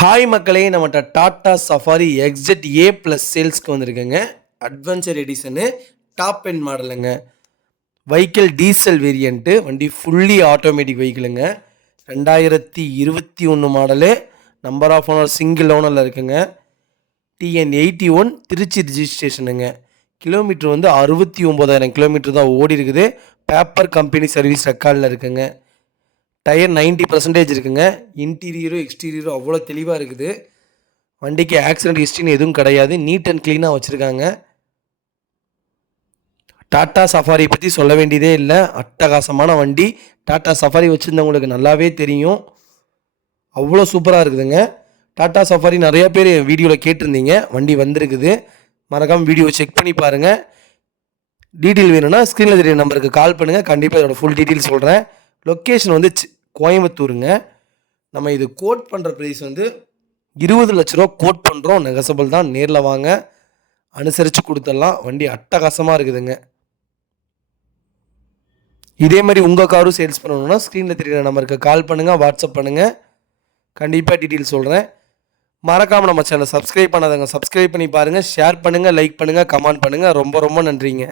Hi மக்களே, நம்மகிட்ட Tata Safari XZ A plus சேல்ஸ்க்கு வந்திருக்குங்க. அட்வென்ச்சர் எடிஷனு டாப் எண்ட் மாடலுங்க. வெஹிக்கிள் டீசல் வேரியண்ட்டு, வண்டி ஃபுல்லி ஆட்டோமேட்டிக் வெஹிக்கிளுங்க. 2021 model. Number of owner single ஓனரில் இருக்குங்க. TN81 திருச்சி ரிஜிஸ்ட்ரேஷனுங்க. கிலோமீட்டர் வந்து 69,000 கிலோமீட்டர் தான் ஓடி இருக்குது. பேப்பர் கம்பெனி சர்வீஸ் ரெக்கார்டில் இருக்குங்க. டயர் 90% இருக்குங்க. இன்டீரியரும் எக்ஸ்டீரியரும் அவ்வளோ தெளிவாக இருக்குது. வண்டிக்கு ஆக்சிடென்ட் ஹிஸ்ட்ரின்னு எதுவும் கிடையாது. நீட் அண்ட் க்ளீனாக வச்சுருக்காங்க. டாட்டா சஃபாரி பற்றி சொல்ல வேண்டியதே இல்லை. அட்டகாசமான வண்டி. டாட்டா சஃபாரி வச்சுருந்தவங்களுக்கு நல்லாவே தெரியும். அவ்வளோ சூப்பராக இருக்குதுங்க. டாட்டா சஃபாரி நிறையா பேர் வீடியோவில் கேட்டிருந்தீங்க. வண்டி வந்திருக்குது. மறக்காமல் வீடியோ செக் பண்ணி பாருங்கள். டீட்டெயில் வேணும்னா ஸ்க்ரீனில் தெரிய நம்பருக்கு கால் பண்ணுங்கள். கண்டிப்பாக இதோட ஃபுல் டீட்டெயில் சொல்கிறேன். லொக்கேஷன் வந்து கோயம்புத்தூருங்க. நம்ம இது கோட் பண்ணுற ப்ரைஸ் வந்து 20 லட்ச ரூபா கோட் பண்ணுறோம். நெகசபிள் தான். நேரில் வாங்க, அனுசரித்து கொடுத்துடலாம். வண்டி அட்டகாசமாக இருக்குதுங்க. இதே மாதிரி உங்கள் காரும் சேல்ஸ் பண்ணணுன்னா ஸ்க்ரீனில் தெரியுற நம்பருக்கு கால் பண்ணுங்கள், வாட்ஸ்அப் பண்ணுங்கள். கண்டிப்பாக டீட்டெயில் சொல்கிறேன். மறக்காமல் நம்ம சேனலை சப்ஸ்கிரைப் பண்ணாதவங்க சப்ஸ்கிரைப் பண்ணி பாருங்கள். ஷேர் பண்ணுங்கள், லைக் பண்ணுங்கள், கமெண்ட் பண்ணுங்கள். ரொம்ப ரொம்ப நன்றிங்க.